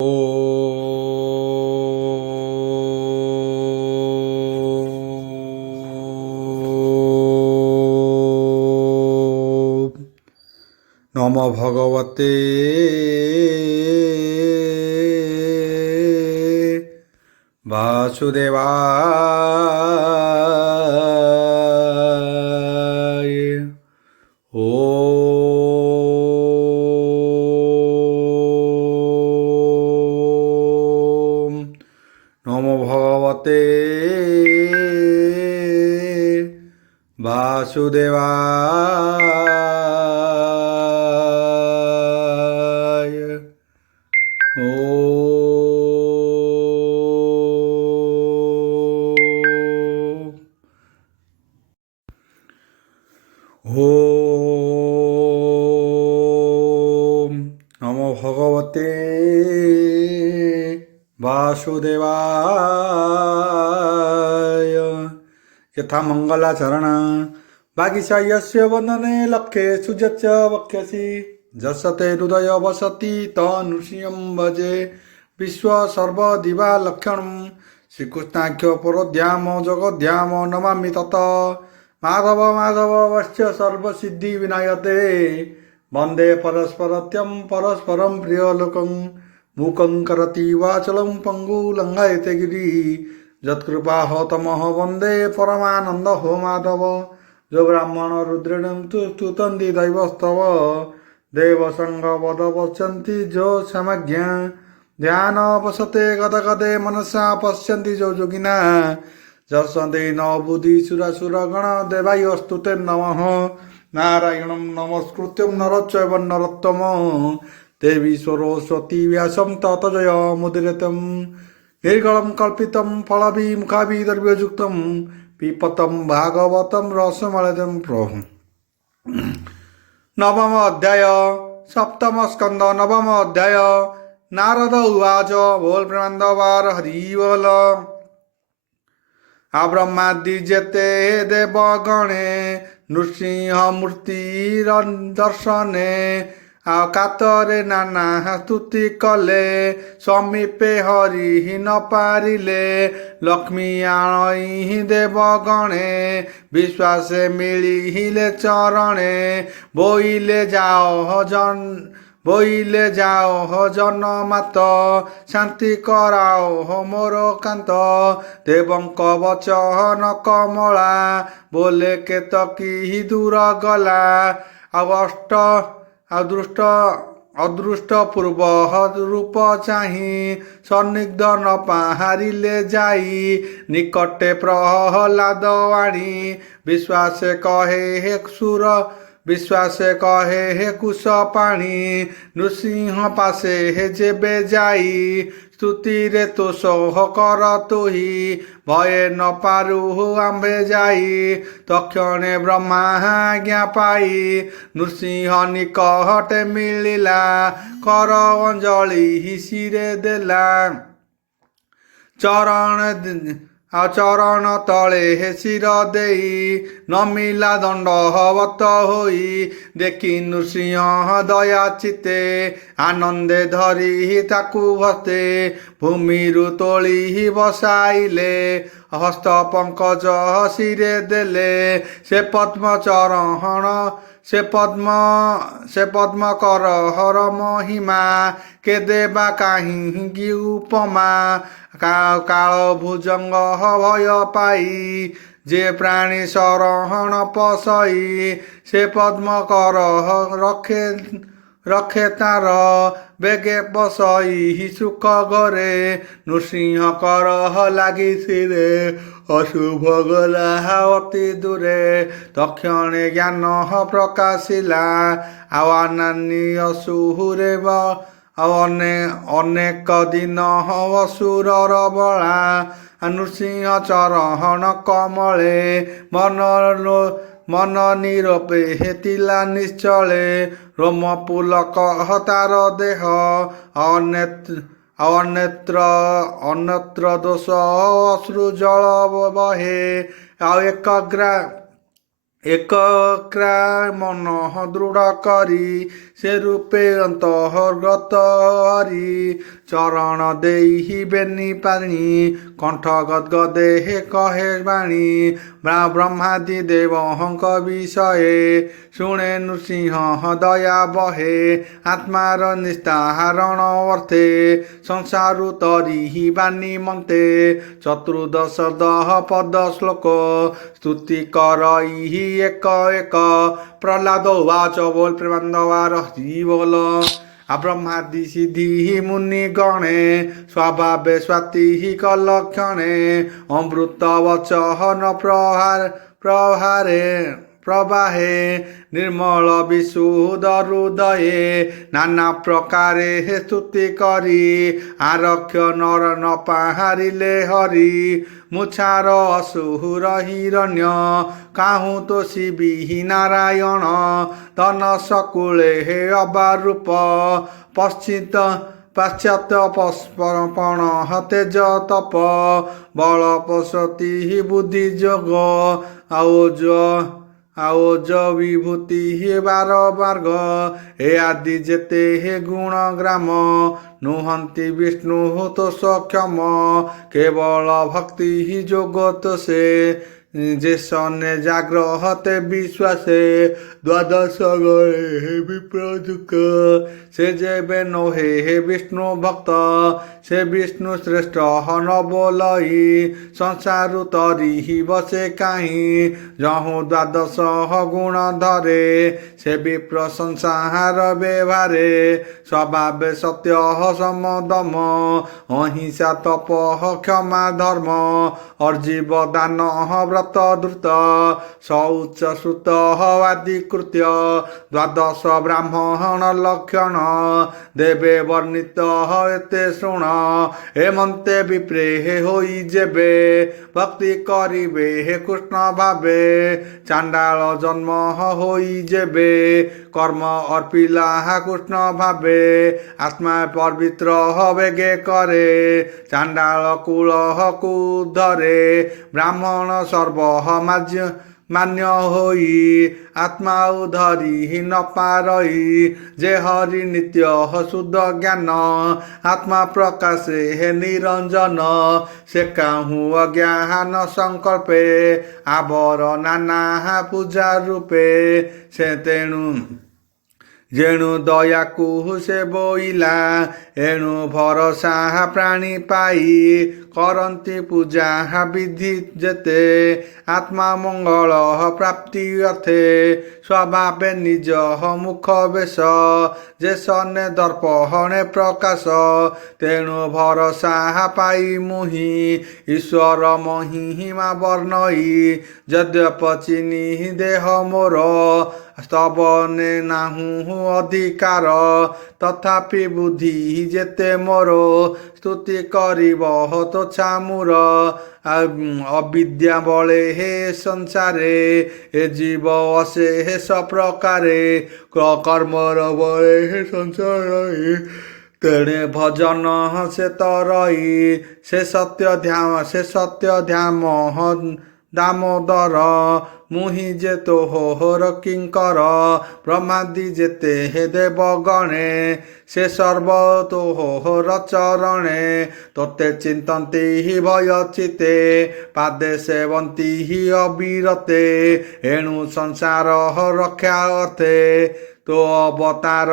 ॐ नमो भगवते वासुदेवाय। ॐ नमो भगवते वासुदेवाय। ॐ नमो भगवते वासुदेवाय। यथा मंगलाचरण बागीसा यस्य वन्दने लक्ष्ये सुजच्च वक्ष्यसि जसते हृदय वसति तनृसिंहं भजे विश्व सर्वदिवा लक्षणं श्रीकृष्णाख्य परोध्याम जगद्धाम नमामि तत माधव माधव वश्च सर्वसिद्धि विनायते वन्दे परस्परत्यं परस्परं प्रियलोकं मूकं करोति वाचलं पङ्गु लङ्घयते गिरि यत्कृपाहतमः वन्दे परमानन्द हो माधव जो ब्राह्मण रुद्रेण स्तुतन्ति दैवस्तव देवसंग वद पश्यन्ति जो समज्ञा ध्यान वसते गदगदे मनसा पश्यन्ति जो योगिना जसन्ते न बुद्धि सुरासुरगण देवायस्तुते नमः नारायणं नमस्कृत्यं नरश्चैव नरोत्तमं देवी सरस्वती व्यासं ततो जयमुदीरयेत् निर्गलं कल्पितं फलभिमुखाभिर्द्रव्ययुक्तं पिबतं भागवतं रसमलयं प्रभु। नवम अध्याय सप्तम स्कंद नवम अध्याय नारद उवाच बोल ब्रह्मांडवार हरि बोल। ब्रह्मादि जेते देवगणे नृसिंह मूर्तिर दर्शने कातरे नाना स्तुति कले समीपे हरि न पारिले लक्ष्मी आणई देवगणे विश्वासे मिलिले चरणे बोइले जाओ हो जन मात शांति कराओ हो मोर कांत देवंक वचन कमला बोले केतकी दूर गला अदृष्ट पूर्व रूप चाही सन्निग्ध न पाहारिले जाई निकटे प्रहलाद वाणी विश्वासे कहे हे कुश पाणी नृसिंह पासे हे जेबे जाई स्तुति रे तो सोह कर तुही भये न पारु आम्भे जाई तक्षणे ब्रह्मा आज्ञा पाई नृसिंह निकटे मिलिला कर अंजलि हिसिरे देला चरण तले हे शिर देई नमिला दंडवत होई देखी नृसिंह दया चिते आनंदे धरी ताकू भस्ते भूमिरु तोली बसाइले हस्त पंकज शिरे देले से पद्म कर हर महिमा के देवा काहि उपमा काल भुजंग भय पाई जे प्राणी शरण पसई से पद्म कर रखे तार बेगे बसई सुख घरे नृसिंह कर लगी सिरे अशुभ गला अति दूरे तक्षणे ज्ञान प्रकाशिला आवानानी असुरे अनेक दिन असुरर बला नृसिंह चरण कमले मन निरपे हेतिला निश्चले रोम पुलक तार देह अन्यत्र दोष अश्रु जल बहे ଏକକ୍ରା ମନ ଦୃଢ଼ କରି ସେ ରୂପେ ଅନ୍ତର୍ଗତ ହରି ଚରଣ ଦେଇ ବେନି ପାଣି କଣ୍ଠ ଗଦଗଦେ କହେ ବାଣୀ ବ୍ରହ୍ମାଦି ଦେବଙ୍କ ବିଷये ଶୁଣେ ନୃସିଂହ ଦୟା ବହେ ଆତ୍ମାର ନିସ୍ତାରଣ ଅର୍ଥେ ସଂସାରୁ ତରିବା ନିମନ୍ତେ ଚତୁର୍ଦଶ ଦହ ପଦ ଶ୍ଲୋକ ସ୍ତୁତି କରଇ ଏକ ଏକ ପ୍ରହ୍ଲାଦ ଉବାଚ ବୋଲ ପ୍ରେମାନନ୍ଦବାର ହରି ବୋଲ ଆବ୍ରହ୍ମାଦି ସିଦ୍ଧି ମୁନି ଗଣେ ସ୍ୱଭାବେ ସ୍ୱାତି କଲକ୍ଷଣେ ଅମୃତ ବଚନ ପ୍ରଭାରେ ପ୍ରବାହେ ନିର୍ମଳ ବିଶୁଦ୍ଧ ହୃଦये ନାନା ପ୍ରକାରେ ସ୍ତୁତି କରି ଆରକ୍ଷ ନର ନ ପାହାରିଲେ ହରି ମୁଛାର ଅସୁର ହିରଣ୍ୟ କାହୁଁ ତୋଷିବି ନାରାୟଣ ତନ ସକୁଳେ ହେ ଅବାରୂପ ପାଶ୍ଚାତ୍ୟ ପଣ ତେଜ ତପ ବଳ ପଶତି ବୁଦ୍ଧି ଯୋଗ ଆଓଜ ବିଭୂତି ବାର ମାର୍ଗ ଏ ଆଦି ଯେତେ ଗୁଣ ଗ୍ରାମ ନୁହନ୍ତି ବିଷ୍ଣୁ ତୋଷ କ୍ଷମ କେବଳ ଭକ୍ତି ଯୋଗ ତୋଷେ ଯେ ସନେ ଜାଗ୍ରହତେ ବିଶ୍ୱାସେ ଦ୍ୱାଦଶ ଗଳେ ବିପ୍ରଯୁକ୍ତ ସେ ଯେବେ ନୋହେ ହେ ବିଷ୍ଣୁ ଭକ୍ତ ସେ ବିଷ୍ଣୁ ଶ୍ରେଷ୍ଠ ନ ବୋଲଇ ସଂସାରୁ ତରି ବସେ କାହିଁ ଯହୁଁ ଦ୍ୱାଦଶ ଗୁଣ ଧରେ ସେ ବିପ୍ର ସଂସାର ବ୍ୟବହାରେ ସ୍ୱଭାବେ ସତ୍ୟ ସମଦମ ଅହିଂସା ତପ କ୍ଷମା ଧର୍ମ ଅର୍ଜୀବ ଦାନ ବ୍ରତ ଦ୍ରୁତ ଶୌଚ ଶ୍ରୁତ ଆଦି କୃତ୍ୟ ଦ୍ୱାଦଶ ବ୍ରାହ୍ମଣ ଲକ୍ଷଣ ଦେବେ ବର୍ଣ୍ଣିତ ଏତେ ଶୁଣ ଏମନ୍ତେ ବିପ୍ରେ ହୋଇ ଯେବେ ଭକ୍ତି କରିବେ ହେ କୃଷ୍ଣ ଭାବେ ଚାଣ୍ଡାଳ ଜନ୍ମ ହୋଇ ଯେବେ କର୍ମ ଅର୍ପିଲା କୃଷ୍ଣ ଭାବେ ଆତ୍ମା ପବିତ୍ର ବେଗେ କରେ ଚାଣ୍ଡାଳ କୂଳକୁ ଧରେ ବ୍ରାହ୍ମଣ ସର୍ବ ମାନ୍ୟ ହୋଇ ଆତ୍ମା ଧରି ନ ପାରଇ ଯେ ହରି ନିତ୍ୟ ଶୁଦ୍ଧ ଜ୍ଞାନ ଆତ୍ମା ପ୍ରକାଶେ ହେ ନିରଞ୍ଜନ ସେ କାହୁଁ ଅଜ୍ଞାନ ସଂକଳ୍ପେ ଆବର ନାନା ପୂଜା ରୂପେ ସେ ତେଣୁ ଯେଣୁ ଦୟାକୁ ସେ ବୋଇଲା ଏଣୁ ଭରସା ପ୍ରାଣୀ ପାଇ କରନ୍ତି ପୂଜା ବିଧି ଯେତେ ଆତ୍ମା ମଙ୍ଗଳ ପ୍ରାପ୍ତି ଅର୍ଥେ ସ୍ୱଭାବେ ନିଜ ମୁଖ ବେଶ ଯେ ସନେ ଦର୍ପଣେ ପ୍ରକାଶ ତେଣୁ ଭରସା ପାଇ ମୁହିଁ ଈଶ୍ୱର ମହିମା ବର୍ଣ୍ଣଇ ଯଦ୍ୟପ ଚିନି ଦେହ ମୋର ସ୍ତବନେ ନାହୁଁ ଅଧିକାର ତଥାପି ବୁଦ୍ଧି ଯେତେ ମୋର ସ୍ତୁତି କରିବ ତୋଛା ମୂର ଅବିଦ୍ୟା ବଳେ ହେ ସଂସାରେ ଏ ଜୀବ ଅସେ ହେ ସପ୍ରକାରେ କର୍ମର ବଳେ ହେ ସଂସାର ତେଣେ ଭଜନ ସେ ତରଇ ସେ ସତ୍ୟ ଧ୍ୟାମ ଦାମୋଦର ମୁହିଁ ଯେ ତୋହର କିଙ୍କର ବ୍ରହ୍ମାଦି ଯେତେ ହେ ଦେବ ଗଣେ ସେ ସର୍ବ ତୋହର ଚରଣେ ତୋତେ ଚିନ୍ତନ୍ତି ଭୟ ଚିତେ ପାଦେ ସେବନ୍ତି ଅବିରତେ ଏଣୁ ସଂସାର ରକ୍ଷା ଅର୍ଥେ ତୋ ଅବତାର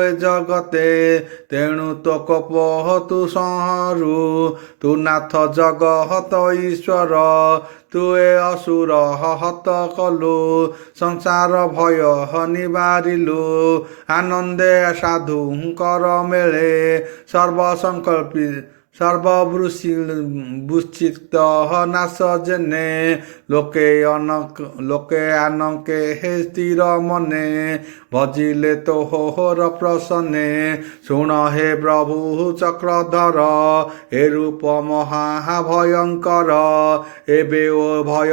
ଏ ଜଗତେ ତେଣୁ ତୋ କୋପ ତୁ ସଂହରୁ ତୁ ନାଥ ଜଗତ ଈଶ୍ୱର ତୁ ଏ ଅସୁର ହତ କଲୁ ସଂସାର ଭୟ ନିବାରିଲୁ ଆନନ୍ଦେ ସାଧୁଙ୍କର ମେଳେ ସର୍ବବୃଶ୍ଚିତ ନାଶ ଜେନେ ଲୋକେ ଆନକେ ହେ ସ୍ଥିର ମନେ ଭଜିଲେ ତୋହର ପ୍ରସନ୍ନେ ଶୁଣ ହେ ପ୍ରଭୁ ଚକ୍ରଧର ଏ ରୂପ ମହା ଭୟଙ୍କର ଏବେ ଓ ଭୟ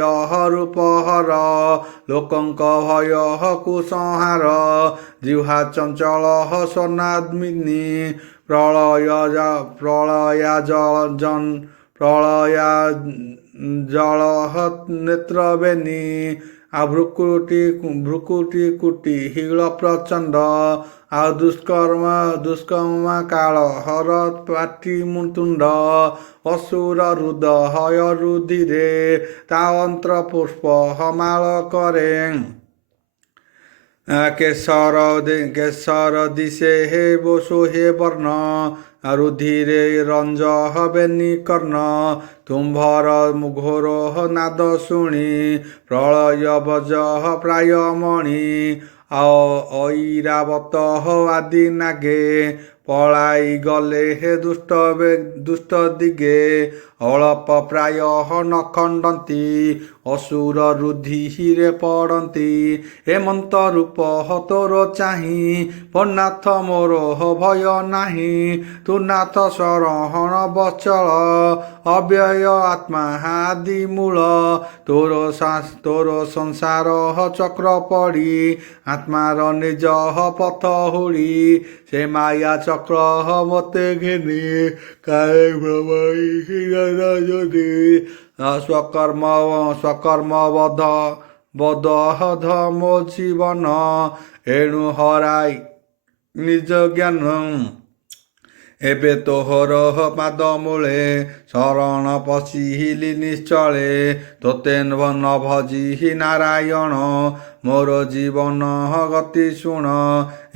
ରୂପ ହର ଲୋକଙ୍କ ଭୟ କୁସଂହାର ଜିହ୍ୱା ଚଞ୍ଚଳ ସ୍ୱନାଦ୍ମିନୀ ପ୍ରଳୟା ଜଳ ନେତ୍ରବେନି ଆଉ ଭ୍ରୁକୁଟି କୁଟି ହିଳ ପ୍ରଚଣ୍ଡ ଆଉ ଦୁଷ୍କର୍ମ କାଳ ହର ପାଟି ତୁଣ୍ଡ ଅସୁର ରୁଦ ହୟ ରୁଧିରେ ତା ଅନ୍ତ୍ର ପୁଷ୍ପ ହମାଳ କରେ କେଶର ଦିଶେ হে বসো হে বর্ণ রুধিরে রঞ্জ হবেনি কর্ণ তুম্ভর ঘোর নাদ শুଣି প্রলয় বজ প্রায় মণি ঐরাবত আদি নাগে পলাই গলে হে দুষ্ট দিগে অଳପ ପ୍ରାୟ ନ ଖଣ୍ଡନ୍ତି ଅସୁର ରୁଧିରେ ପଡ଼ନ୍ତି ହେମନ୍ତ ରୂପ ତୋର ଚାହିଁ ପନ୍ନାଥ ମୋର ଭୟ ନାହିଁ ତୁ ନାଥ ଶରଣ ବଚଳ ଅବ୍ୟୟ ଆତ୍ମା ଆଦି ମୂଳ ତୋର ସଂସାର ଚକ୍ର ପଡ଼ି ଆତ୍ମାର ନିଜ ପଥ ହୁଡ଼ି ସେ ମାୟା ଚକ୍ର ମତେ ଘେନି କାଳେ ଭ୍ରମଇ ଯଦି ସ୍ୱକର୍ମ ବଧ ମୋ ଜୀବନ ଏଣୁ ହରାଇ ନିଜ ଜ୍ଞାନ ଏବେ ତୋହର ପାଦ ମୂଳେ ଶରଣ ପଶିଲି ନିଶ୍ଚଳେ ତୋତେ ନ ଭଜି ନାରାୟଣ ମୋର ଜୀବନ ଗତି ଶୁଣ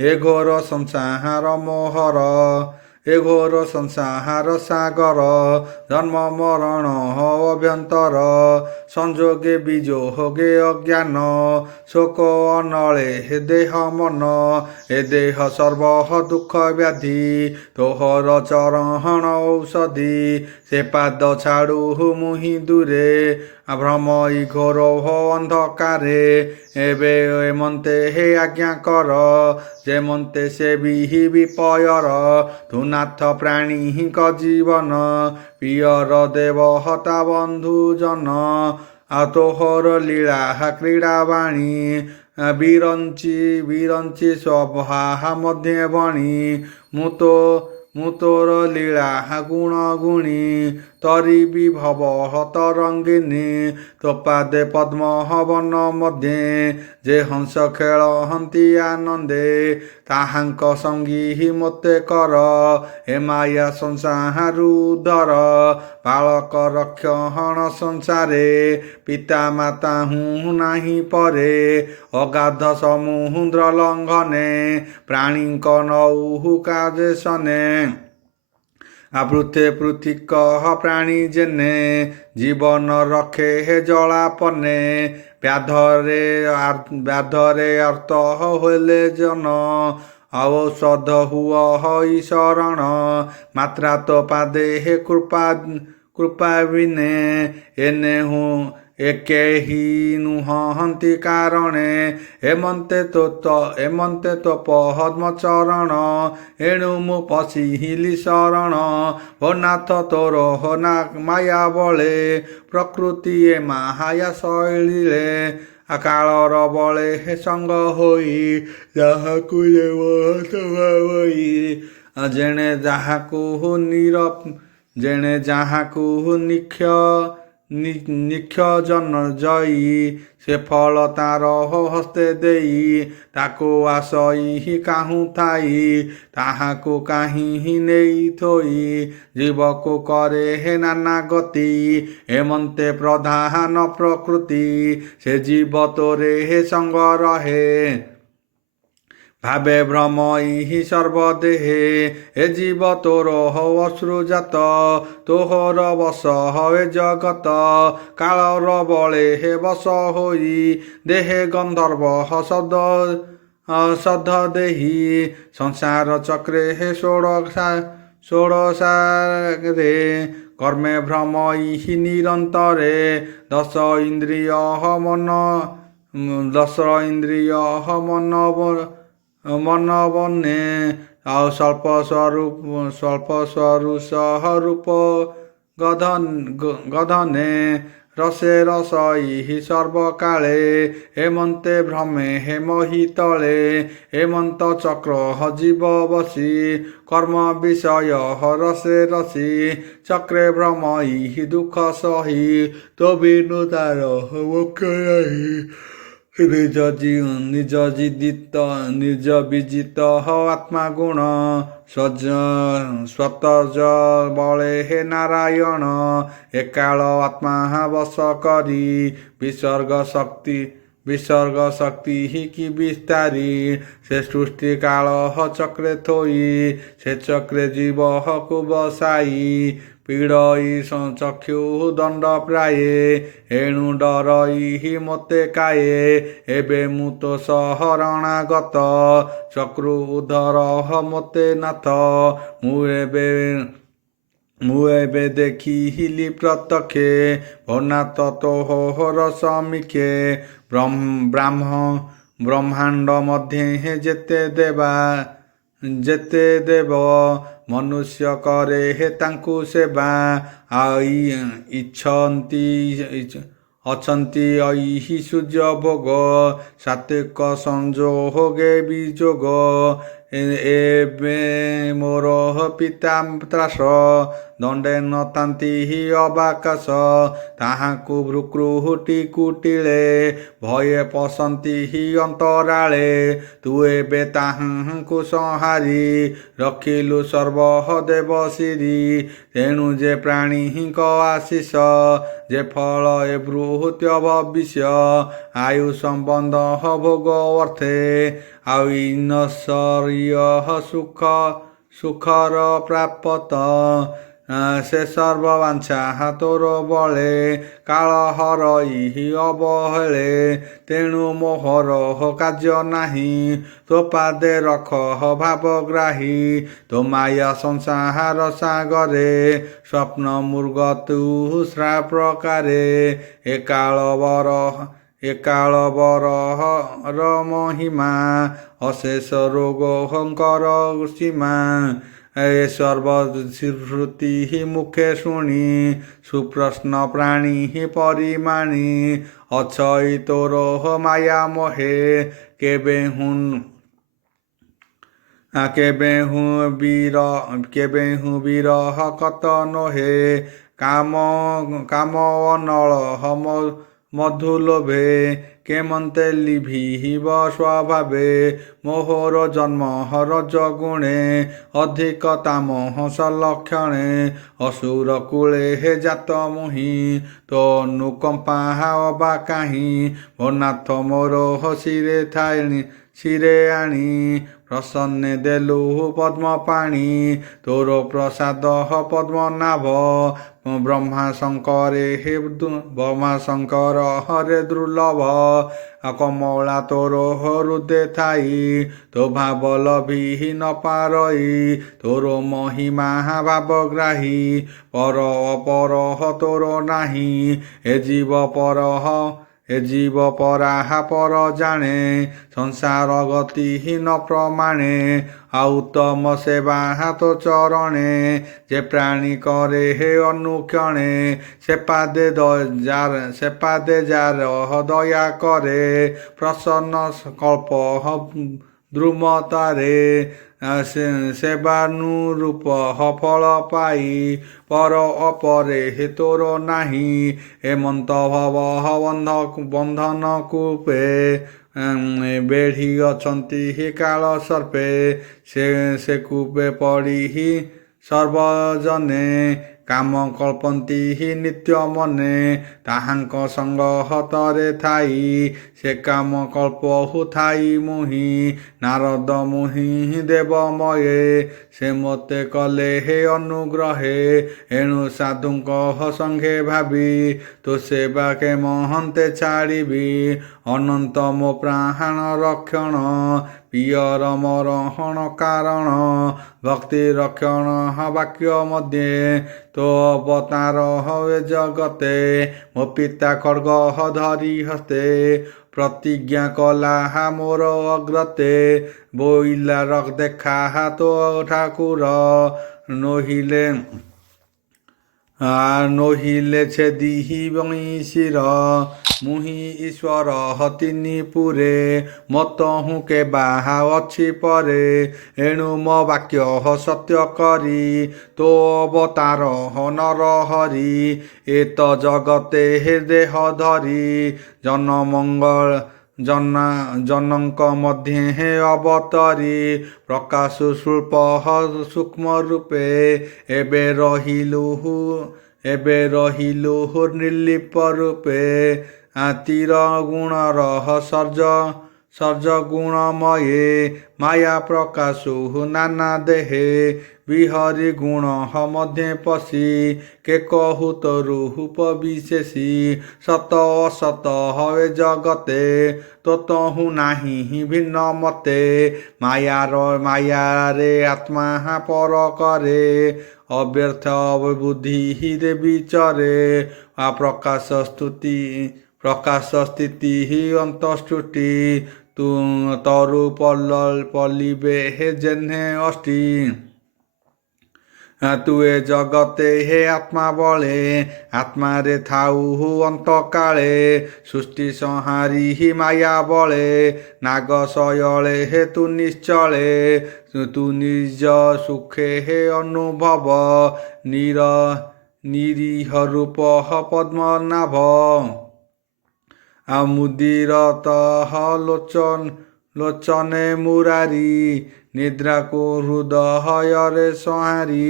ଏ ଘୋର ସଂସାର ମୋହର ଏ ଘୋର ସଂସାର ସାଗର ଜନ୍ମ ମରଣ ଅଭ୍ୟନ୍ତର ସଂଯୋଗେ ବିଯୋଗେ ଅଜ୍ଞାନ ଶୋକ ଅନଳେ ହେ ଦେହ ମନ ଏ ଦେହ ସର୍ବ ଦୁଃଖ ବ୍ୟାଧି ତୋହର ଚରଣ ଔଷଧି ସେ ପାଦ ଛାଡ଼ୁ ମୁହିଁ ଦୂରେ ଭ୍ରମଇ ଘୋର ଅନ୍ଧକାରେ ଏବେ ଏମନ୍ତେ ହେ ଆଜ୍ଞା କର ଯେମନ୍ତେ ସେ ବିପୟର ତୁ ନାଥ ପ୍ରାଣୀଙ୍କ ଜୀବନ ପ୍ରିୟର ଦେବହତା ବନ୍ଧୁଜନ ଆଉ ତୋହର ଲୀଳା କ୍ରୀଡ଼ା ବାଣୀ ବିରଞ୍ଚି ସ୍ୱଭା ମଧ୍ୟେ ବଣୀ ମୁଁ ତୋର ଲୀଳା ଗୁଣ ଗୁଣୀ ତରି ବିଭବ ତରଙ୍ଗିନୀ ତୋ ପାଦେ ପଦ୍ମ ବନ ମଧ୍ୟେ ଯେ ହଂସ ଖେଳନ୍ତି ଆନନ୍ଦେ ତାହାଙ୍କ ସଙ୍ଗୀ ମୋତେ କର ଏ ମାୟା ସଂସାରୁ ଉଦ୍ଧର ବାଳକ ରକ୍ଷଣ ସଂସାରେ ପିତା ମାତା ହୁଁ ନାହିଁ ପରେ ଅଗାଧ ସମୁଦ୍ର ଲଙ୍ଘନେ ପ୍ରାଣୀଙ୍କ ନୌ କାଜେଶନେ ପୃଥିକ ପ୍ରାଣୀ ଜେନେ ଜୀବନ ରଖେ ହେ ଜଳାପନେ ବ୍ୟାଧରେ ଅର୍ଥ ହେଲେ ଜନ ଔଷଧ ହୁଅ ହଇ ଶରଣ ମାତ୍ରା ତ ପାଦେ ହେ କୃପା ବିନେ ଏନେ କେହି ନୁହନ୍ତି କାରଣେ ଏମନ୍ତେ ତ ପଦ୍ମ ଚରଣ ଏଣୁ ମୁଁ ପଶିଲି ଶରଣ ଓ ନାଥ ତୋର ମାୟା ବଳେ ପ୍ରକୃତି ଏ ମାୟା ଶୈଳୀରେ କାଳର ବଳେ ହେ ସଙ୍ଗ ହୋଇ ଯାହାକୁ ଯେଣେ ଯାହାକୁ ନିକ୍ଷ ଜନ ଜୟୀ ସେ ଫଳ ତାର ହସ୍ତେ ଦେଇ ତାକୁ ଆସଇ କାହୁଁ ଥାଇ ତାହାକୁ କାହିଁ ନେଇ ଥୋଇ ଜୀବକୁ କରେ ହେ ନାନା ଗତି ଏମନ୍ତେ ପ୍ରଧାନ ପ୍ରକୃତି ସେ ଜୀବ ତୋରେ ହେ ସଙ୍ଗ ରହେ ଭାବେ ଭ୍ରମଇ ସର୍ବଦେହେ ଏ ଜୀବ ତୋର ଅଶ୍ରୁଜାତ ତୋହର ବସ ହଏ ଜଗତ କାଳର ବଳେ ହେ ବସ ହୋଇ ଦେହେ ଗନ୍ଧର୍ବ ସଦ ଦେହି ସଂସାର ଚକ୍ରେ ହେ ଷୋଡ଼ଶାରେ କର୍ମେ ଭ୍ରମଇ ନିରନ୍ତରେ ଦଶ ଇନ୍ଦ୍ରିୟ ମନ ବନେ ଆଉ ସ୍ୱଳ୍ପ ସ୍ୱରୂପ ଗଧନେ ରସେ ରସଇ ସର୍ବକାଳେ ହେମନ୍ତେ ଭ୍ରମେ ହେମହି ତଳେ ହେମନ୍ତ ଚକ୍ର ଜୀବ ବସି କର୍ମ ବିଷୟ ରସେ ରସି ଚକ୍ରେ ଭ୍ରମଇ ଦୁଃଖ ସହି ତୋ ବିନୁ ତାର ମୋକ୍ଷ ନାହିଁ নিজ বিজিত আত্মা গুণ ସ୍ୱତଜ ବଳେ ହେ ନାରାୟଣ ଏକାଳ ଆତ୍ମା ବଶ କରି ବିସର୍ଗ ଶକ୍ତି କି ବିସ୍ତାରୀ ସେ ସୃଷ୍ଟି କାଳ ଚକ୍ରେ ଥୋଇ ସେ ଚକ୍ରେ ଜୀବକୁ ବସାଇ ପୀଡ଼ଇ ଚକ୍ଷୁ ଦଣ୍ଡ ପ୍ରାୟେ ଏଣୁ ଡରଇ ମୋତେ କାଏ ଏବେ ମୁଁ ତ ଶରଣାଗତ ଚକ୍ରୁ ଉଦ୍ଧର ମୋତେ ନାଥ ମୁଁ ଏବେ ଦେଖିଲି ପ୍ରତ୍ୟକ୍ଷେ ଭନାତ ତୋହର ସମୀକ୍ଷେ ବ୍ରହ୍ମାଣ୍ଡ ମଧ୍ୟ ଯେତେ ଦେବ ମନୁଷ୍ୟ କରେ ତାଙ୍କୁ ସେବା ଅଛନ୍ତି ଐହି ସୂର୍ଯ୍ୟ ଭୋଗ ସାତ୍ୱିକ ସଂଯୋଗେ ବିଯୋଗ ଏବେ ମୋର ପିତା ତ୍ରାସ ଦଣ୍ଡେ ନତାନ୍ତି ଅବାକାଶ ତାହାଙ୍କୁ ଭୃକୁଟି କୁଟିଳେ ଭୟେ ପଶନ୍ତି ଅନ୍ତରାଳେ ତୁ ଏବେ ତାହାଙ୍କୁ ସଂହାରି ରଖିଲୁ ସର୍ବଦେବ ଶିରି ତେଣୁ ଯେ ପ୍ରାଣୀଙ୍କ ଆଶିଷ ଯେ ଫଳ ଏ ବୃହତ୍ୟ ଭବିଷ୍ୟ ଆୟୁ ସମ୍ବନ୍ଧ ଭୋଗ ଅର୍ଥେ ଆଉ ସୁଖର ପ୍ରାପତ ସେ ସର୍ବବାଞ୍ଛା ତୋର ବଳେ କାଳ ହରଇ ଅବହେଳେ ତେଣୁ ମୋହର କାର୍ଯ୍ୟ ନାହିଁ ତୋ ପାଦେ ରଖ ଭାବଗ୍ରାହୀ ତୋ ମାୟା ସଂସାର ସାଗରେ ସ୍ୱପ୍ନ ମୃଗ ତୁ ପ୍ରକାରେ ଏକାଳ ବରର ମହିମା ଅଶେଷ ରୋଗଙ୍କର ସୀମା ଏ ସର୍ବଶ୍ରୁତି ମୁଖେ ଶୁଣି ସୁପ୍ରଶ୍ନ ପ୍ରାଣୀ ପରିମାଣି ଅଛଇ ତୋର ମାୟା ମୋହେ କେବେ ହୁଁ ବିରହ କତ ନୋହେ କାମ ଅନଳ ମଧୁ ଲୋଭେ କେମନ୍ତେ ଲିଭିବ ସ୍ୱଭାବେ ମୋହର ଜନ୍ମ ରଜ ଗୁଣେ ଅଧିକ ତାମହ ସଲକ୍ଷଣେ ଅସୁର କୂଳେ ହେ ଜାତ ମୁହିଁ ତୋ ଅନୁକମ୍ପା ଅବା କାହିଁ ଭନାଥ ମୋର ଶିରେ ଆଣି ପ୍ରସନ୍ନେ ଦେଲୁ ପଦ୍ମ ପାଣି ତୋର ପ୍ରସାଦ ପଦ୍ମନାଭ ବ୍ରହ୍ମାଶଙ୍କର ହରେ ଦୁର୍ଲଭ କମଳା ତୋର ହୃଦେ ଥାଇ ତୋ ଭାବ ଲଭି ନ ପାରଇ ତୋର ମହିମା ଭାବଗ୍ରାହୀ ପର ଅପର ତୋର ନାହିଁ ଏ ଜୀବ ପରାହା ପର ଜାଣେ ସଂସାର ଗତି ନ ପ୍ରମାଣେ ଆଉ ତମ ସେବା ହାତ ଚରଣେ ଯେ ପ୍ରାଣୀ କରେ ହେ ଅନୁକ୍ଷଣେ ସେ ପାଦେ ଯାର ଦୟା କରେ ପ୍ରସନ୍ନ କଳ୍ପ ଦ୍ରୁମତାରେ ସେବାନୁରୂପ ଫଳ ପାଇ ପର ଅପରେ ତୋର ନାହିଁ ହେମନ୍ତ ଭବ ବନ୍ଧନ କୂପେ ବେଢ଼ି ଅଛନ୍ତି କାଳ ସର୍ପେ ସେ କୂପେ ପଡ଼ି ସର୍ବଜନେ କାମ କଳ୍ପନ୍ତି ନିତ୍ୟ ମନେ ତାହାଙ୍କ ସଙ୍ଗ ହତରେ ଥାଇ ସେ କାମ କଳ୍ପ ଥାଇ ମୁହିଁ ନାରଦ ମୁହିଁ ଦେବମୟେ ସେ ମୋତେ କଲେ ହେ ଅନୁଗ୍ରହେ ଏଣୁ ସାଧୁଙ୍କ ସଙ୍ଗେ ଭାବି ତୋ ସେବା କେ ମହନ୍ତେ ଛାଡ଼ିବି ଅନନ୍ତ ମୋ ପ୍ରାଣ ରକ୍ଷଣ ପିୟର ମରହଣ କାରଣ ଭକ୍ତି ରକ୍ଷଣ ବାକ୍ୟ ମଧ୍ୟେ ତୋ ଅବତାର ହଏ ଜଗତେ ମୋ ପିତା ଖଡ୍ଗ ଧରି ହସ୍ତେ ପ୍ରତିଜ୍ଞା କଲା ମୋର ଅଗ୍ରତେ ବୋଇଲା ଦେଖା ତୋ ଠାକୁର ନୋହିଲେ ଛେଦିହି ଶିର ମୁହିଁ ଈଶ୍ୱର ତିନି ପୁରେ ମତହୁଁ କେ ବାହା ଅଛି ପରେ ଏଣୁ ମୋ ବାକ୍ୟ ସତ୍ୟ କରି ତୋ ଅବତାର ନର ହରି ଏତ ଜଗତେ ଦେହ ଧରି ଜନଙ୍କ ମଧ୍ୟେ ଅବତରି ପ୍ରକାଶ ସ୍ୱଳ୍ପ ସୂକ୍ଷ୍ମ ରୂପେ ଏବେ ରହିଲୁ ନିର୍ଲିପ ରୂପେ ତୀର ଗୁଣର ସର୍ଜ ଗୁଣମୟେ ମାୟା ପ୍ରକାଶୁ ନାନା ଦେହେ ବିହରି ଗୁଣ ମଧ୍ୟେ ପଶି କେ କହୁତ ରୂପ ବିଶେଷୀ ସତ ଅସତ ହଏ ଜଗତେ ତୋତହୁ ନାହିଁ ଭିନ୍ନ ମତେ ମାୟାରେ ଆତ୍ମା ପର କରେ ଅବ୍ୟର୍ଥ ବୁଦ୍ଧିରେ ବିଚରେ ପ୍ରକାଶ ସ୍ଥିତି ଅନ୍ତଃସ୍ତୁତି ତରୁ ପଲିବେ ଜେହ୍ନେ ଅଷ୍ଟି ତୁଏ ଜଗତେ ହେ ଆତ୍ମା ବଳେ ଆତ୍ମାରେ ଥାଉ ଅନ୍ତକାଳେ ସୃଷ୍ଟି ସଂହାରି ମାୟା ବଳେ ନାଗ ଶୟଳେ ହେ ତୁ ନିଶ୍ଚଳେ ତୁ ନିଜ ସୁଖେ ହେ ଅନୁଭବ ନିରୀହ ରୂପ ପଦ୍ମନାଭ ମୁଦିରତ ଲୋଚନେ ମୁରାରୀ ନିଦ୍ରାକୁ ହୃଦୟରେ ସଂହାରି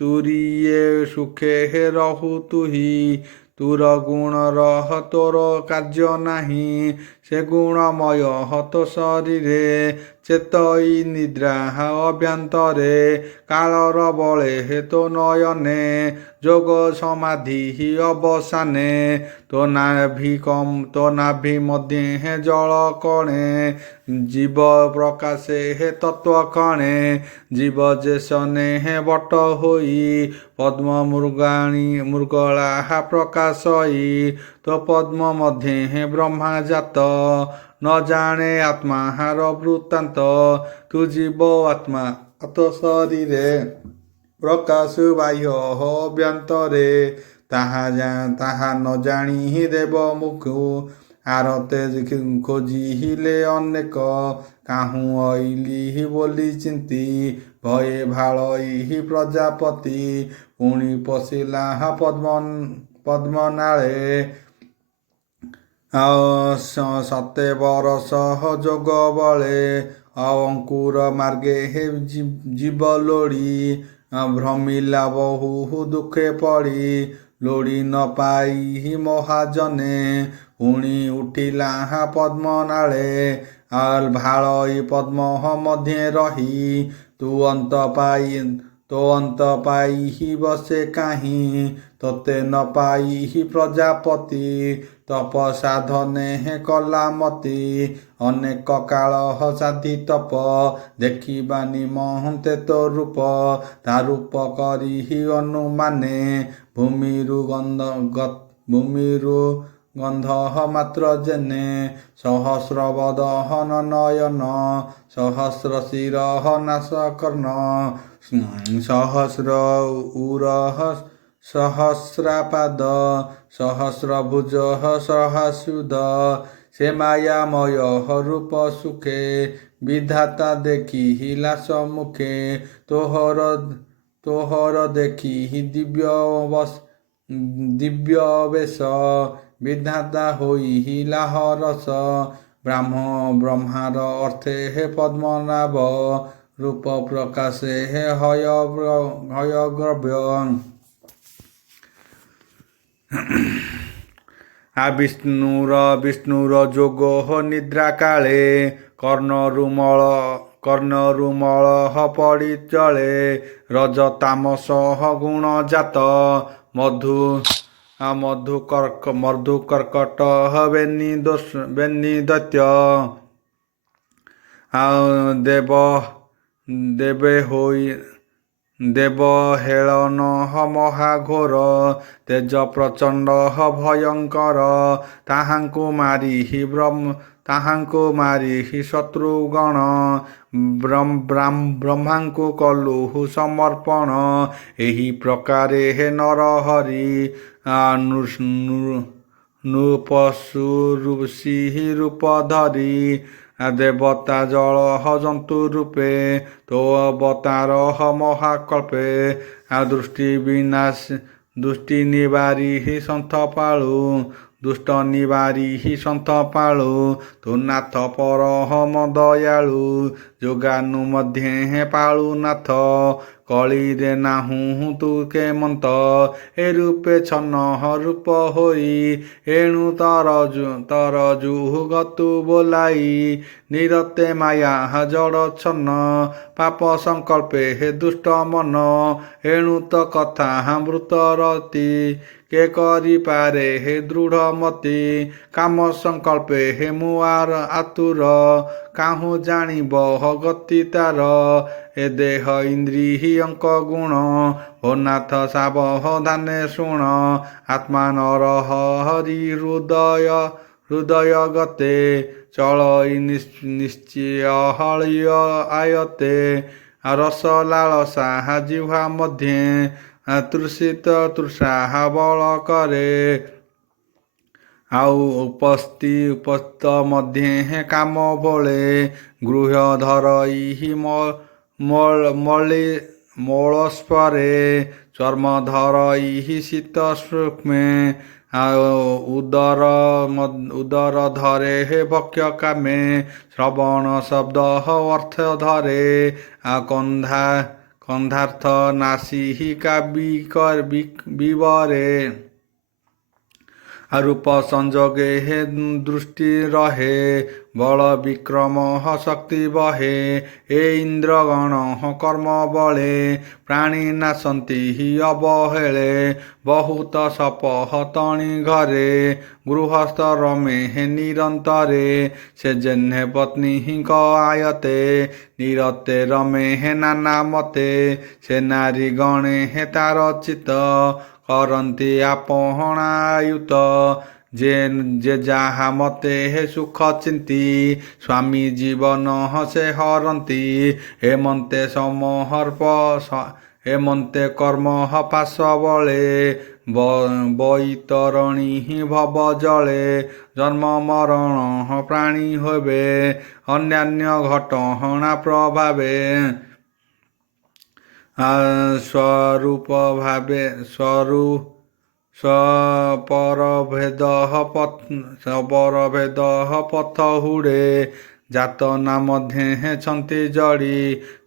ତୁରିଏ ସୁଖେ ହେ ରହୁ ତୁହି ତୁର ଗୁଣ ତୋର କାର୍ଯ୍ୟ ନାହିଁ ସେ ଗୁଣମୟ ତୋ ଶରୀରେ ଚେତଇ ନିଦ୍ରା ଅଭ୍ୟନ୍ତରେ କାଳର ବଳେ ତୋ ନୟନେ ଯୋଗ ସମାଧି ଅବସାନେ ତୋ ନାଭି ମଧ୍ୟ ଜଳ କଣେ ଜୀବ ପ୍ରକାଶେ ତତ୍ତ୍ୱ କଣେ ଜୀବ ଯେସନେ ବଟ ହୋଇ ପଦ୍ମ ମୃଗଳା ପ୍ରକାଶଇ ତୋ ପଦ୍ମ ମଧ୍ୟ ବ୍ରହ୍ମା ଜାତ ନ ଜାଣେ ଆତ୍ମାହାର ବୃତ୍ତାନ୍ତ ତୁ ଜୀବ ଆତ୍ମା ତୋ ଶରୀରେ ପ୍ରକାଶ ବାହ୍ୟ ଅଭ୍ୟନ୍ତରେ ତାହା ନ ଜାଣି ଦେବ ମୁଖୁ ଆରତେ ଖୋଜିଲେ ଅନେକ କାହୁଁ ଅଇଲି ବୋଲି ଚିନ୍ତି ଭଏ ଭାଳଇ ପ୍ରଜାପତି ପୁଣି ପଶିଲା ପଦ୍ମନାଳେ ସତେ ବରଷ ଯୋଗ ବଳେ ଅଙ୍କୁର ମାର୍ଗେ ଜୀବ ଲୋଡ଼ି ଭ୍ରମିଲା ବହୁ ଦୁଃଖେ ପଡ଼ି ଲୋଡ଼ି ନ ପାଇ ମହାଜନେ ପୁଣି ଉଠିଲା ପଦ୍ମନାଳେ ଭାଳଇ ପଦ୍ମ ମଧ୍ୟ ରହି ତୋ ଅନ୍ତ ପାଇ ବସେ କାହିଁ ତୋତେ ନ ପାଇ ପ୍ରଜାପତି ତପ ସାଧନେ କଲା ମତି ଅନେକ କାଳ ସାଧି ତପ ଦେଖିବା ନିମନ୍ତେ ତୋ ରୂପ ତା ରୂପ କରି ଅନୁମାନେ ଭୂମିରୁ ଗନ୍ଧ ମାତ୍ର ଜେନେ ସହସ୍ର ବଦନ ନୟନ ସହସ୍ର ଶିର ନାଶ କର୍ଣ୍ଣ ସହସ୍ର ଉରହ ସହସ୍ରାପାଦ ସହସ୍ର ଭୁଜ ସହସ୍ରୁଦ ସେ ମାୟାମୟ ରୂପ ସୁଖେ ବିଧାତା ଦେଖିଲା ସମ୍ମୁଖେ ତୋହର ଦେଖି ଦିବ୍ୟ ବେଶ ବିଧାତା ହୋଇଲା ହରସ ବ୍ରହ୍ମାର ଅର୍ଥେ ପଦ୍ମନାଭ ରୂପ ପ୍ରକାଶେ ହୟଗ୍ରଭ୍ୟ ବିଷ୍ଣୁର ଯୋଗ ନିଦ୍ରା କାଳେ କର୍ଣ୍ଣରୁ ମଳ ପଡ଼ି ଚଳେ ରଜ ତାମସ ଗୁଣ ଜାତ ମଧୁ କର୍କଟ ବେନି ଦୈତ୍ୟ ଦେବ ହେଳନ ମହାଘୋର ତେଜ ପ୍ରଚଣ୍ଡ ଭୟଙ୍କର ତାହାଙ୍କୁ ମାରି ଶତ୍ରୁଗଣ ବ୍ରହ୍ମାଙ୍କୁ କଲୁ ସମର୍ପଣ ଏହି ପ୍ରକାରେ ନରହରି ନୃପଶୁ ଋଷି ରୂପ ଧରି ଦେବତା ଜଳ ଜନ୍ତୁ ରୂପେ ତୋ ଅବତାର ମହାକଳ୍ପେ ଦୃଷ୍ଟି ନିବାରି ସନ୍ଥ ପାଳୁ ଦୁଷ୍ଟ ନିବାରି ସନ୍ଥ ପାଳୁ ତୁ ନାଥ ପରମ ଦୟାଳୁ ଯୋଗାନୁ ମଧ୍ୟ ପାଳୁ ନାଥ କଳିରେ ନାହୁଁ ତୁ କେମନ୍ତ ଏ ରୂପେ ଛନ୍ନ ରୂପ ହୋଇ ଏଣୁ ତର ଯୁଗତୁ ବୋଲାଇ ନିରତେ ମାୟା ଜଡ଼ ଛନ୍ନ ପାପ ସଂକଳ୍ପେ ହେ ଦୁଷ୍ଟ ମନ ଏଣୁ ତ କଥା ମୃତ ରତି କେ କରିପାରେ ହେ ଦୃଢ଼ ମତି କାମ ସଂକଳ୍ପେ ହେ ମୁଆର ଆତୁର କାହୁଁ ଜାଣିବ ଗତି ତାର ଏ ଦେହ ଇନ୍ଦ୍ରିୟଙ୍କ ଗୁଣ ଓ ନାଥ ସାବଧାନେ ଶୁଣ ଆତ୍ମା ନର ହରି ହୃଦୟ ଗତେ ଚଳଇ ନିଶ୍ଚୟ ହଳିୟ ଆୟତେ ରସ ଲାଳସା ଜିହ୍ବା ମଧ୍ୟେ ତୃଷିତ ତୃଷା ବଳ କରେ ଆଉ ଉପସ୍ଥିତ ମଧ୍ୟ କାମ ବଳେ ଗୃହ ଧରଇ ମଳସ୍ପରେ ଚର୍ମ ଧରଇ ଶୀତ ସୂକ୍ଷ୍ମେ ଉଦର ଧରେ ହେ ଭକ୍ଷ କାମେ ଶ୍ରବଣ ଶବ୍ଦ ଅର୍ଥ ଧରେ କନ୍ଧାର୍ଥ ନାସିକା ବିବରେ ରୂପ ସଂଯୋଗେ ହେ ଦୃଷ୍ଟି ରହେ ବଳ ବିକ୍ରମ ଶକ୍ତି ବହେ ଏ ଇନ୍ଦ୍ରଗଣ କର୍ମ ବଳେ ପ୍ରାଣୀ ନାଶନ୍ତି ଅବହେଳେ ବହୁତ ସପହ ତଣି ଘରେ ଗୃହସ୍ଥ ରମେ ନିରନ୍ତରେ ସେ ଜେହ୍ନେ ପତ୍ନୀଙ୍କ ଆୟତେ ନିରତେ ରମେ ନାନା ମତେ ସେ ନାରୀ ଗଣେ ତାର ଚିତ କରନ୍ତି ଆପଣାୟୁତ ଯେ ଯାହା ମତେ ସୁଖ ଚିନ୍ତି ସ୍ୱାମୀ ଜୀବନ ସେ ହରନ୍ତି ଏମନ୍ତେ କର୍ମ ପାଶ ବଳେ ବୈତରଣୀ ଭବ ଜଳେ ଜନ୍ମ ମରଣ ପ୍ରାଣୀ ହେବେ ଅନ୍ୟାନ୍ୟ ଘଟଣା ପ୍ରଭାବେ ସ୍ୱରୂପ ଭାବେ ସ୍ୱପରଭେଦ ପଥ ହୁଡ଼େ ଯାତନା ମଧ୍ୟ ଛନ୍ତି ଜଡ଼ି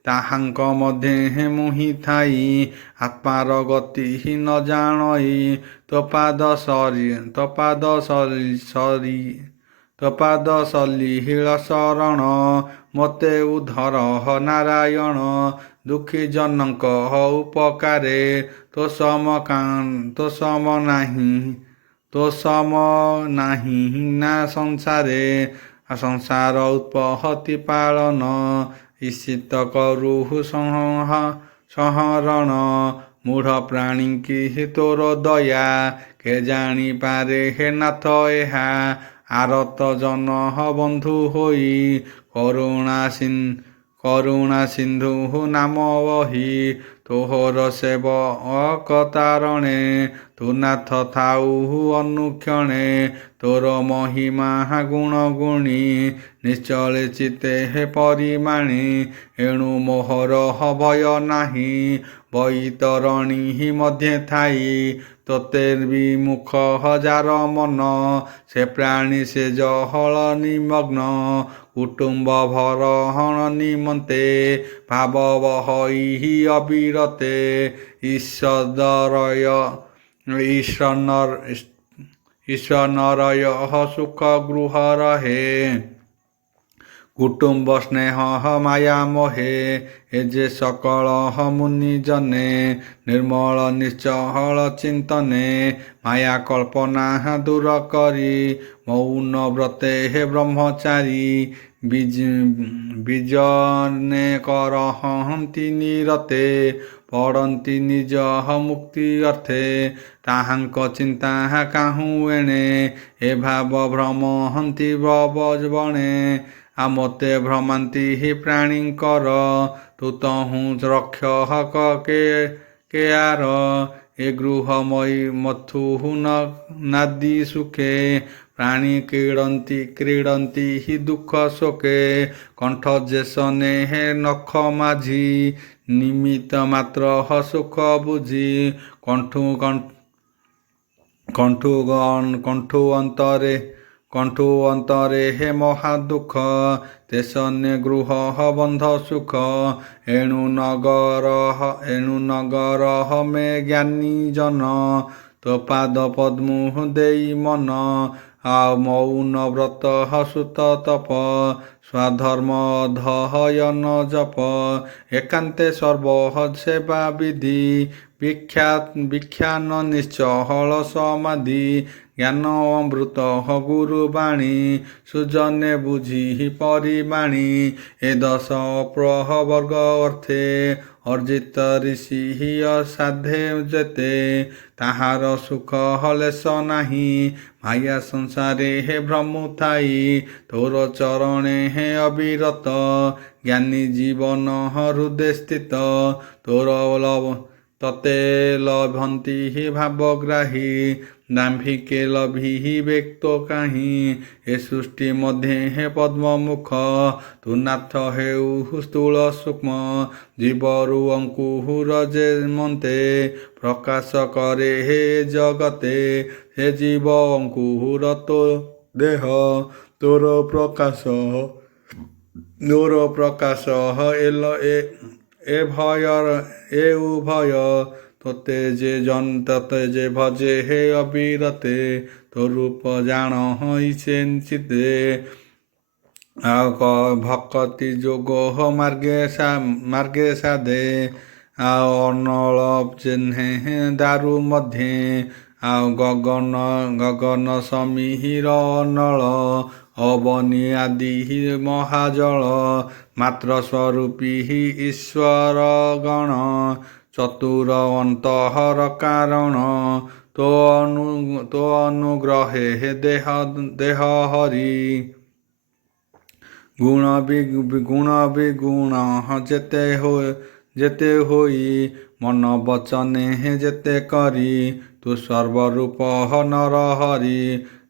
ତାହାଙ୍କ ମଧ୍ୟ ମୁହିଁ ଥାଇ ଆତ୍ମାର ଗତି ନ ଜାଣଇ ତୋପାଦ ସଲିଳ ଶରଣ ମୋତେ ଉଦ୍ଧର ନାରାୟଣ ଦୁଃଖୀ ଜନଙ୍କ ଉପକାରେ ତୋ ସମ ନାହିଁ ନା ସଂସାର ଉତ୍ପତ୍ତି ପାଳନ ଈଶିତ କରୁ ସଂହରଣ ମୂଢ଼ ପ୍ରାଣୀ କି ତୋର ଦୟା କେ ଜାଣିପାରେ ହେ ନାଥ ଏହା ଆରତ ଜନ ବନ୍ଧୁ ହୋଇ କରୁଣା ସିନ୍ଧୁ ନାମ ବହି ତୋହର ସେବକତାରଣେ ତୁ ନାଥ ଥାଉ ଅନୁକ୍ଷଣେ ତୋର ମହିମା ଗୁଣ ଗୁଣୀ ନିଶ୍ଚଳେ ଚିତେ ପରିମାଣୀ ଏଣୁ ମୋହର ଭୟ ନାହିଁ ବୈତରଣୀ ମଧ୍ୟ ଥାଇ ତୋତେ ବିମୁଖ ହଜାର ମନ ସେ ପ୍ରାଣୀ ସେ ଜହଳ ନିମଗ୍ନ କୁଟୁମ୍ବ ଭରହଣ ନିମନ୍ତେ ଭାବ ବହଇ ଅବିରତେ ଈଶ୍ୱନରୟ ସୁଖ ଗୃହ ରହେ କୁଟୁମ୍ବ ସ୍ନେହ ମାୟା ମୋହେ ଏ ଯେ ସକଳ ମୁନି ଜନେ ନିର୍ମଳ ନିଶ୍ଚଳ ଚିନ୍ତନେ ମାୟା କଳ୍ପନା ଦୂର କରି ମୌନ ବ୍ରତେ ବ୍ରହ୍ମଚାରୀ ବିଜନେ କରହନ୍ତି ନିରତେ ପଡ଼ନ୍ତି ନିଜ ମୁକ୍ତି ଅର୍ଥେ ତାହାଙ୍କ ଚିନ୍ତା କାହୁଁ ଏଣେ ଏ ଭାବ ଭ୍ରମହନ୍ତି ବଣେ ମୋତେ ଭ୍ରମାନ୍ତି ପ୍ରାଣୀଙ୍କର ତୁ ତହୁଁ ରକ୍ଷକ କେଆର ଏ ଗୃହମୟୀ ମଥୁ ନାଦି ସୁଖେ ପ୍ରାଣୀ କ୍ରୀଡ଼ନ୍ତି ଦୁଃଖ ଶୋକେ କଣ୍ଠ ଯେସନେ ନଖ ମାଝି ନିମିତ୍ତ ମାତ୍ର ସୁଖ ବୁଝି କଣ୍ଠୁ ଅନ୍ତରେ ହେ ମହାଦୁଃଖ, ତେସନେ ଗୃହ ବନ୍ଧ ସୁଖ। ଏଣୁ ନଗର ମେ ଜ୍ଞାନୀ ଜନ, ତୋ ପାଦ ପଦ୍ମୁ ଦେଇ ମନ। ଆଉ ମୌନ ବ୍ରତ ସୁତ ତପ, ସ୍ୱଧର୍ମ ଅଧୟନ ଜପ। ଏକାନ୍ତେ ସର୍ବ ସେବା ବିଧି, ବିଖ୍ୟାନ ନିଶ୍ଚଳ ସମାଧି। ଜ୍ଞାନ ଅମୃତ ଗୁରୁ ବାଣୀ, ସୁଜନେ ବୁଝି ପରିବାଣୀ। ଏ ଦଶ ପ୍ରବର୍ଗ ଅର୍ଥେ, ଅର୍ଜିତ ଋଷି ଅସାଧେ ଯେତେ। ତାହାର ସୁଖ ଲେଶ ନାହିଁ, ମାୟା ସଂସାରେ ହେ ଭ୍ରମୁ ଥାଇ। ତୋର ଚରଣେ ହେ ଅବିରତ, ଜ୍ଞାନୀ ଜୀବନ ହୃଦେ ସ୍ଥିତ। ତତେ ଲଭନ୍ତି ଭାବଗ୍ରାହୀ, ଦାମ୍ଭିକେ ଲଭିବେ ତ କାହିଁ। ଏ ସୃଷ୍ଟି ମଧ୍ୟେ ହେ ପଦ୍ମମୁଖ, ତୁ ନାଥ ହେଉ ସ୍ଥୂଳ ସୂକ୍ଷ୍ମ। ଜୀବରୁ ଅଙ୍କୁର ଯେ ମନ୍ତେ, ପ୍ରକାଶ କରେ ହେ ଜଗତେ। ହେ ଜୀବ ଅଙ୍କୁର ତୋ ଦେହ, ତୋର ପ୍ରକାଶ ଏ ଉଭୟ। ତତେ ଯେ ଭଜେ ହେ ଅବିରତେ, ତୋ ରୂପ ଜାଣ ସେ ଚିତେ। ଆଉ ଭକତି ଯୋଗ ମାର୍ଗେ ସାଧେ, ଆଉ ଅନଳ ଚିହ୍ନେ ଦାରୁ ମଧ୍ୟେ। ଆଉ ଗଗନ ସମୀର ଅନଳ, ଅବନୀ ଆଦି ମହାଜଳ। ମାତ୍ର ସ୍ୱରୂପୀ ଈଶ୍ୱର ଗଣ, ଚତୁର ଅନ୍ତର କାରଣ। ତୋ ଅନୁଗ୍ରହେ ଦେହ ହରି, ଗୁଣ ବିଗୁଣ ଯେତେ ହୋଇ। ମନ ବଚନେ ଯେତେ କରି, ତୁ ସର୍ବରୂପ ନରହରି।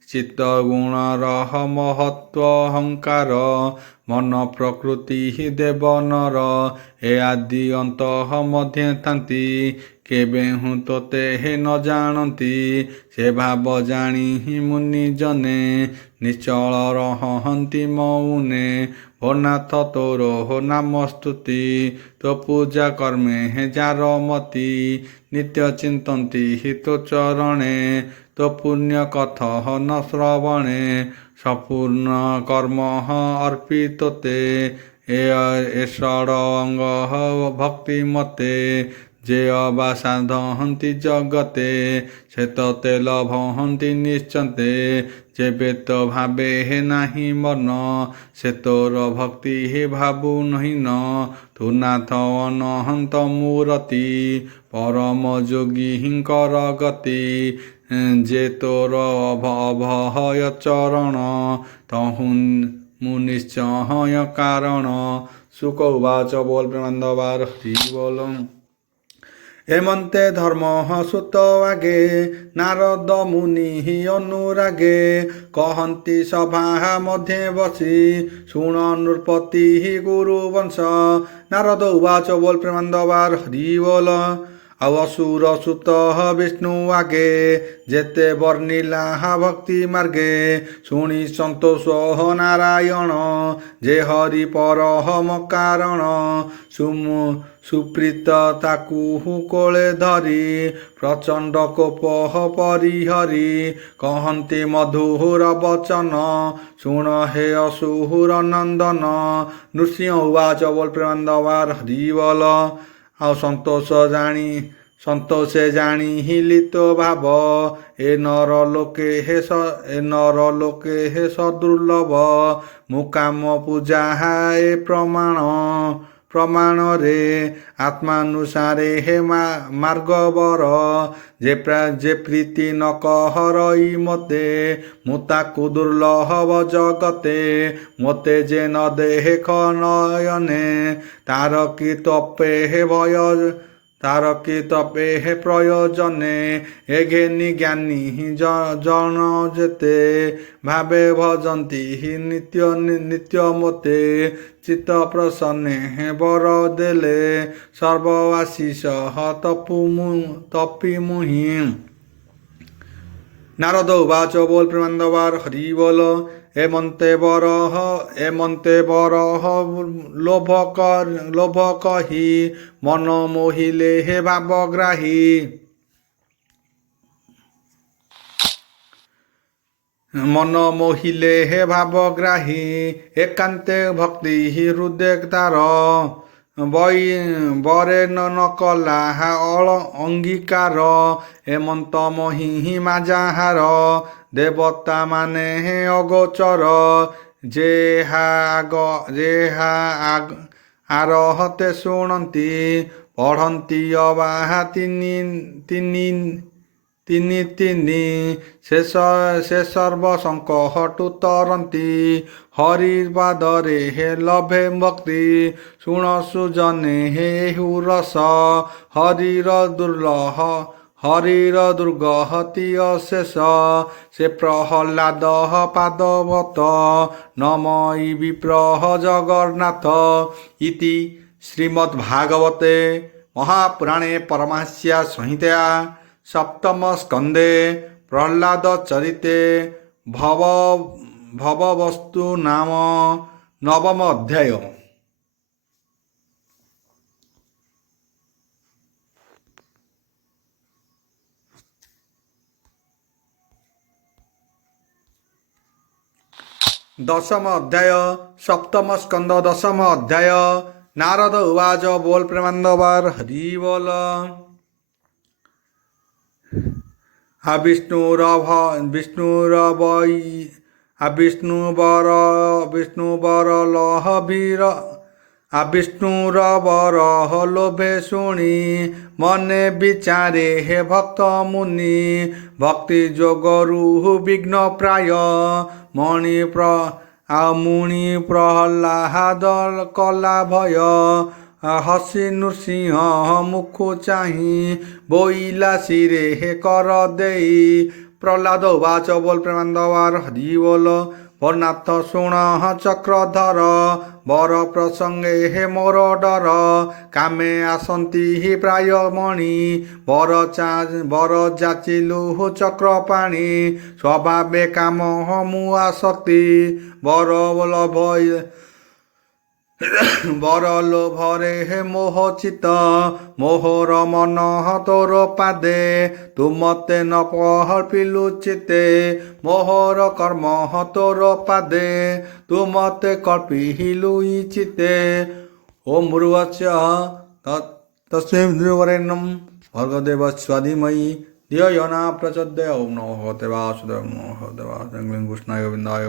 ଚିତ୍ତ ଗୁଣର ମହତ୍ୱ ଅହଙ୍କାର, ମନ ପ୍ରକୃତି ଦେବନର। ଏ ଆଦି ଅନ୍ତ ମଧ୍ୟେ ଥାନ୍ତି, କେବେହୁଁ ତୋତେ ନ ଜାଣନ୍ତି। ସେ ଭାବ ଜାଣି ମୁନି ଜନେ, ନିଶ୍ଚଳ ରହନ୍ତି ମଉନେ। ଓ ନାଥ ତୋର ନାମ ସ୍ତୁତି, ତୋ ପୂଜା କର୍ମେ ଯାର ମତି। ନିତ୍ୟ ଚିନ୍ତନ୍ତି ତୋ ଚରଣେ, ତୋ ପୁଣ୍ୟ କଥନ ଶ୍ରବଣେ। ସମ୍ପୂର୍ଣ୍ଣ କର୍ମ ଅର୍ପି ତୋତେ, ଏ ଷଡ଼ ଅଙ୍ଗ ଭକ୍ତି ମତେ। ଯେ ଅବା ସାଧନ୍ତି ଜଗତେ, ସେ ତତେ ଲଭନ୍ତି ନିଶ୍ଚନ୍ତେ। ଯେବେ ତ ଭାବେ ନାହିଁ ମନ, ସେ ତୋର ଭକ୍ତି ଭାବୁ ହୀନ। ତୁ ନାଥ ଅନନ୍ତ ମୂରତି, ପରମ ଯୋଗୀଙ୍କର ଗତି। ଯେ ତୋର ଅଭୟ ଚରଣ, ତହୁଁ ମୁଁ ନିଶ୍ଚୟ କାରଣ। ଶୁକ ଉବାଚ ବୋଲ ପ୍ରେମାନନ୍ଦ ବାର ହରି ବୋଲ। ଏମନ୍ତେ ଧର୍ମ ସୁତ ଆଗେ, ନାରଦ ମୁନି ଅନୁରାଗେ। କହନ୍ତି ସଭା ମଧ୍ୟେ ବସି, ଶୁଣ ନୃପତି ଗୁରୁ ବଂଶ। ନାରଦ ଉବାଚ ବୋଲ ପ୍ରେମାନନ୍ଦ ବାର ହରି ବୋଲ। ଆଉ ଅସୁର ସୁତ ବିଷ୍ଣୁ ଆଗେ, ଯେତେ ବର୍ଣ୍ଣିଲା ଭକ୍ତି ମାର୍ଗେ। ଶୁଣି ସନ୍ତୋଷ ନାରାୟଣ, ଯେ ହରି ପରମ କାରଣ। ସୁପ୍ରୀତ ତାକୁ କୋଳେ ଧରି, ପ୍ରଚଣ୍ଡ କୋପ ପରିହରି। କହନ୍ତି ମଧୁର ବଚନ, ଶୁଣ ହେ ଅସୁର ନନ୍ଦନ। ନୃସିଂହ ଉବାଚ ବୋଲ ପ୍ରେମାନନ୍ଦ ବାର ହରି ବୋଲ। ଆଉ ସନ୍ତୋଷେ ଜାଣି ହିଲିତ ଭାବ, ଏ ନର ଲୋକେ ହେ ସଦୁର୍ଲଭ। ମୁକାମ ପୂଜା ଏ ପ୍ରମାଣରେ, ଆତ୍ମାନୁସାରେ ହେ ମାର୍ଗବର। ଯେ ପ୍ରୀତି ନ କରଇ ମତେ, ମୁଁ ତାକୁ ଦୁର୍ଲଭ ଜଗତେ। ମୋତେ ଯେ ନ ଦେଖ ନୟନେ, ତାର କି ତପେ ହେ ପ୍ରୟୋଜନେ। ଏ ଘେନି ଜ୍ଞାନୀ ଜନ ଯେତେ, ଭାବେ ଭଜନ୍ତି ନିତ୍ୟ ମୋତେ। ଚିତ୍ତ ପ୍ରସନ୍ନେ ବର ଦେଲେ, ସର୍ବ ଆଶିଷ ତପି ମୁହିଁ। নারদ উবাচ বল প্রেমানন্দবার হরি বল এমন্তে বরহ লোভ কহি মন মোহিলে হে ভাবগ্রাহী মন মোহিলে হে ভাবগ্রাহী একান্তে ভক্তি হৃদয় তার বরে নকলা অঙ্গীকার এমন্ত মহিমা যাହାର দেবতা মানে অগোচর ଆରହତେ ଶୁଣନ୍ତି ପଢ଼ନ୍ତି ଅବାହା ତିନି ସେ ସର୍ବ ସଂକଟୁ ତରନ୍ତି ହରି ପାଦରେ ହେ ଲଭେ ଭକ୍ତି ଶୁଣ ସୁଜନେ ହେହୁ ରସ ହରିର ଦୁର୍ଗହତି ଅଶେଷ ସେ ପ୍ରହ୍ଲାଦ ପାଦବତ ନମଇ ବିପ୍ରହ ଜଗନ୍ନାଥ ଇତି ଶ୍ରୀମଦ୍ଭାଗବତେ ମହାପୁରାଣେ ପରମହଂସ୍ୟା ସଂହିତା ସପ୍ତମ ସ୍କନ୍ଧେ ପ୍ରହ୍ଲାଦ ଚରିତେ ଭବବସ୍ତୁ ନାମ ନବମ ଅଧ୍ୟାୟ। ଦଶମ ଅଧ୍ୟାୟ ସପ୍ତମ ସ୍କନ୍ଧ ଦଶମ ଅଧ୍ୟାୟ। ନାରଦ ଉବାଚ ବୋଲ ପ୍ରେମାନନ୍ଦବାର ହରି ବୋଲ। ବିଷ୍ଣୁର ବରହ ଲୋଭେ ଶୁଣି ମନେ ବିଚାରେ ହେ ଭକ୍ତ ମୁନି ଭକ୍ତି ଯୋଗରୁ ବିଘ୍ନ ପ୍ରାୟ ମୁଣି ପ୍ରହ୍ଲାଦ କଲା ଭୟ ହସି ନୃସିଂହ ମୁଖୁ ଚାହିଁ ବୋଇଲା ଶିରେ ହେ କର ଦେଇ ପ୍ରହ୍ଲାଦ ଉବାଚ ବୋଲ ପ୍ରେମାନନ୍ଦବାର ହରି ବୋଲ। ବର୍ଣ୍ଣାଥ ଶୁଣ ଚକ୍ରଧର ବର ପ୍ରସଙ୍ଗେ ହେ ମୋର ଡର କାମେ ଆସନ୍ତି ପ୍ରାୟ ମଣି ବର ଯାଚିଲୁ ଚକ୍ର ପାଣି ସ୍ୱଭାବେ କାମ ମୁଁ ଆସକ୍ତି ବର ଲୋଭରେ ହେ ମୋହ ଚିତ ମୋହର ମନ ତୋର ପାଦେ ତୁ ମତେ ନ ପହର୍ପିଲୁ ଚିତେ ମୋହର କର୍ମ ତୋର ପାଦେ ତୁ ମତେ କଳ୍ପିଲୁ ଚିତେ ଓಂ ଭୃଗସ୍ୟ ତସ୍ମୈ ଭର୍ଗଦେବସ୍ୟ ଧୀମହି ଧିୟୋ ୟୋ ନଃ ପ୍ରଚୋଦୟାତ୍। ଓಂ ନମୋ ଭଗବତେ ବାସୁଦେବାୟ। ନମୋ ଭଗବତେ ବାସୁଦେବାୟ। କୃଷ୍ଣାୟ ଗୋବିନ୍ଦାୟ